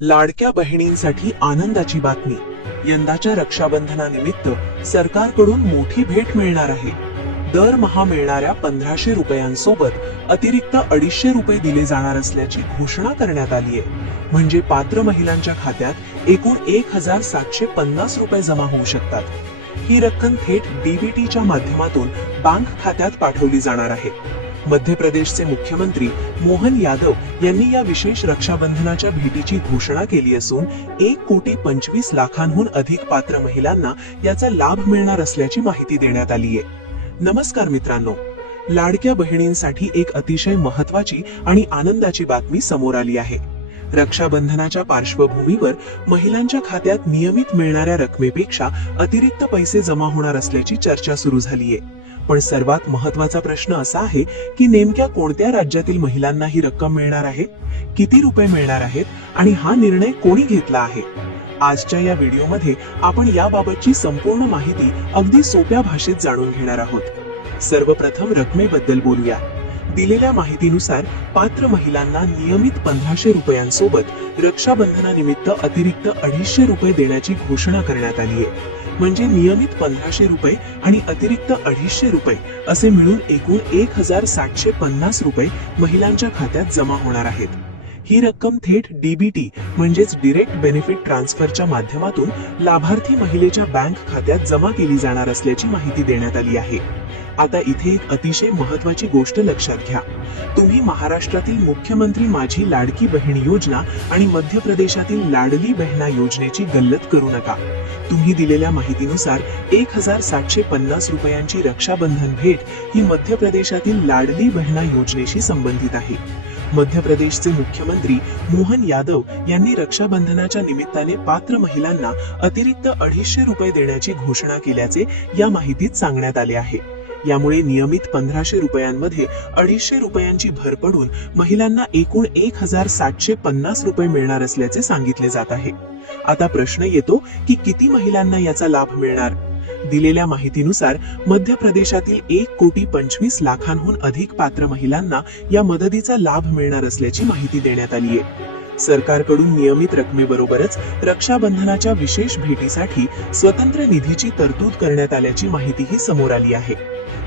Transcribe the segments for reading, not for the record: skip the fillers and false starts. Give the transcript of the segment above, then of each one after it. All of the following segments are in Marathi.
लाडक्या बहिणींसाठी आनंदाची बातमी. यंदाच्या रक्षाबंधनानिमित्त सरकारकडून मोठी भेट मिळणार आहे. दरमहा मिळणाऱ्या 1500 रुपयांसोबत अतिरिक्त 250 रुपये दिले जाणार असल्याची घोषणा करण्यात आली आहे. म्हणजे पात्र महिलांच्या खात्यात एकूण 1750 रुपये जमा होऊ शकतात. ही रक्कम थेट डीबीटीच्या माध्यमातून बँक खात्यात पाठवली जाणार आहे. मध्य प्रदेशचे मुख्यमंत्री मोहन यादव यांनी या विशेष रक्षाबंधनाच्या भेटीची घोषणा केली असून 1,25,00,000 अधिक पात्र महिलांना याचा लाभ मिळणार असल्याची माहिती देण्यात आली आहे. नमस्कार मित्रांनो, लाडक्या बहिणींसाठी एक अतिशय महत्त्वाची आणि आनंदाची बातमी समोर आली आहे. रक्षाबंधनाच्या पार्श्वभूमीवर महिलांच्या खात्यात नियमित मिळणाऱ्या रकमेपेक्षा अतिरिक्त पैसे जमा होणार असल्याची चर्चा सुरू झाली आहे. पण सर्वात महत्त्वाचा प्रश्न असा आहे की नेमक्या कोणत्या राज्यातील महिलांना ही रक्कम मिळणार आहे, किती रुपये मिळणार आहेत आणि हा निर्णय कोणी घेतला आहे. आजच्या या व्हिडिओमध्ये आपण याबाबतची संपूर्ण माहिती अगदी सोप्या भाषेत जाणून घेणार आहोत. सर्वप्रथम रकमेबद्दल बोलूया. दिलेल्या माहितीनुसार पात्र महिलांना नियमित 1500 रुपयांसोबत रक्षाबंधनानिमित्त अतिरिक्त 250 रुपये देण्याची घोषणा करण्यात आली आहे. म्हणजे नियमित 1500 रुपये आणि अतिरिक्त 250 रुपये असे मिळून एकूण 1750 रुपये महिलांच्या खात्यात जमा होणार आहेत. ही रक्कम थेट डीबीटी म्हणजेच डायरेक्ट बेनिफिट ट्रान्सफरच्या माध्यमातून लाभार्थी महिलेच्या बँक खात्यात जमा केली जाणार असल्याची माहिती देण्यात आली आहे. आता इथे एक अतिशय महत्त्वाची गोष्ट लक्षात घ्या. तुम्ही महाराष्ट्रातील मुख्यमंत्री माझी लाडकी बहीण योजना आणि मध्य प्रदेशातील लाडली बहना योजनेची गल्लत करू नका. तुम्ही दिलेल्या माहितीनुसार 1750 रुपयांची रक्षाबंधन भेट ही मध्य प्रदेशातील लाडली बहना योजनेशी संबंधित आहे. मध्य प्रदेशचे मुख्यमंत्री मोहन यादव यांनी रक्षाबंधनाच्या निमित्ताने पात्र महिलांना अतिरिक्त 250 रुपये देण्याची घोषणा केल्याचे या माहितीत सांगण्यात आले आहे. यामुळे नियमित 1500 रुपयांमध्ये 250 रुपयांची भर पडून महिलांना एकूण 1750 रुपये मिळणार असल्याचे सांगितले जात आहे. आता प्रश्न येतो की किती महिलांना याचा लाभ मिळणार. दिलेल्या माहितीनुसार मध्य प्रदेशातील 1,25,00,000 अधिक पात्र महिलांना या मदतीचा लाभ मिळणार असल्याची माहिती देण्यात आली आहे. सरकारकडून नियमित रकमेबरोबरच रक्षाबंधनाच्या विशेष भेटीसाठी स्वतंत्र निधीची तरतूद करण्यात आल्याची माहितीही समोर आली आहे.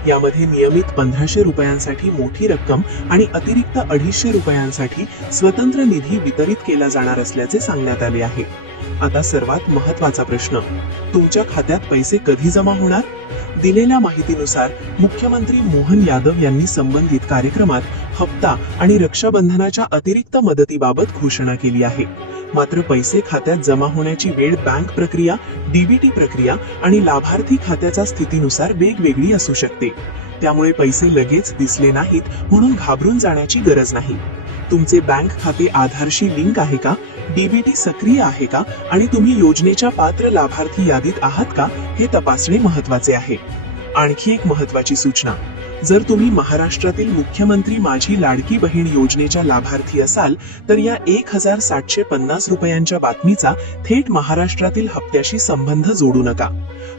यामध्ये नियमित 1500 रुपयांसाठी मोठी रक्कम आणि अतिरिक्त 250 रुपयांसाठी स्वतंत्र निधी वितरित केला जाणार असल्याचे सांगण्यात आले आहे. आता सर्वात महत्त्वाचा प्रश्न, तुमच्या खात्यात पैसे कधी जमा होणार. दिलेल्या माहितीनुसार मुख्यमंत्री मोहन यादव यांनी संबंधित कार्यक्रमात हप्ता आणि रक्षाबंधनाच्या अतिरिक्त मदतीबाबत घोषणा केली आहे. मात्र पैसे खात्यात जमा होण्याची वेळ बँक प्रक्रिया, डीबीटी प्रक्रिया आणि लाभार्थी खात्याच्या स्थितीनुसार वेगवेगळी असू शकते. त्यामुळे पैसे लगेच दिसले नाहीत म्हणून घाबरून जाण्याची गरज नाही. तुमचे बँक खाते आधारशी लिंक आहे का, डीबीटी सक्रिय आहे का आणि तुम्ही योजनेच्या पात्र लाभार्थी यादीत आहात का हे तपासणे महत्त्वाचे आहे. आणखी एक महत्त्वाची सूचना, जर तुम्ही महाराष्ट्रातील मुख्यमंत्री माझी लाडकी बहीण योजनेच्या लाभार्थी असाल तर या 1750 रुपयांच्या बातमीचा थेट महाराष्ट्रातील हप्त्याशी संबंध जोडू नका.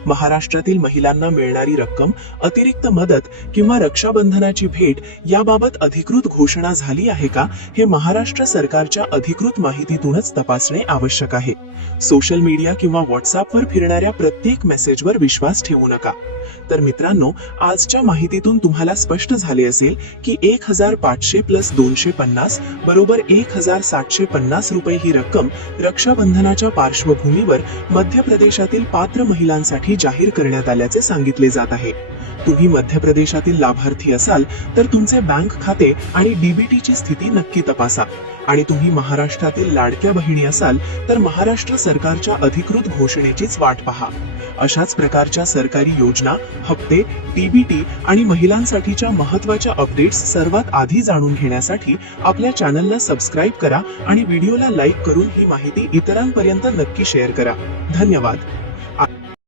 महाराष्ट्रातील महिलांना मिळणारी रक्कम, अतिरिक्त मदत किंवा रक्षाबंधनाची भेट याबाबत अधिकृत घोषणा झाली आहे का हे महाराष्ट्र सरकारच्या अधिकृत माहितीतूनच तपासणे आवश्यक आहे. सोशल मीडिया किंवा व्हॉट्सअपवर फिरणाऱ्या प्रत्येक मेसेजवर विश्वास ठेवू नका. तर मित्रांनो, आजच्या माहितीतून तुम्हाला स्पष्ट झाले असेल की 1500 + 250 बरोबर 1750 रुपये ही रक्कम रक्षाबंधनाच्या पार्श्वभूमीवर मध्य प्रदेशातील पात्र महिलांसाठी जाहीर करण्यात आल्याचे सांगितले जात आहे. तुम्ही मध्य प्रदेशातील लाभार्थी असाल तर तुमचे बँक खाते आणि डीबीटीची स्थिती नक्की तपासा. आणि तुम्ही महाराष्ट्रातील लाडक्या बहिणी असाल तर महाराष्ट्र सरकारच्या अधिकृत घोषणेचीच वाट पहा. अशाच प्रकारच्या सरकारी योजना, हप्ते, डीबीटी आणि महिलांसाठीच्या महत्त्वाच्या अपडेट्स सर्वात आधी जाणून घेण्यासाठी आपल्या चॅनलला सबस्क्राईब करा आणि व्हिडिओला लाईक करून ही माहिती इतरांपर्यंत नक्की शेअर करा. धन्यवाद.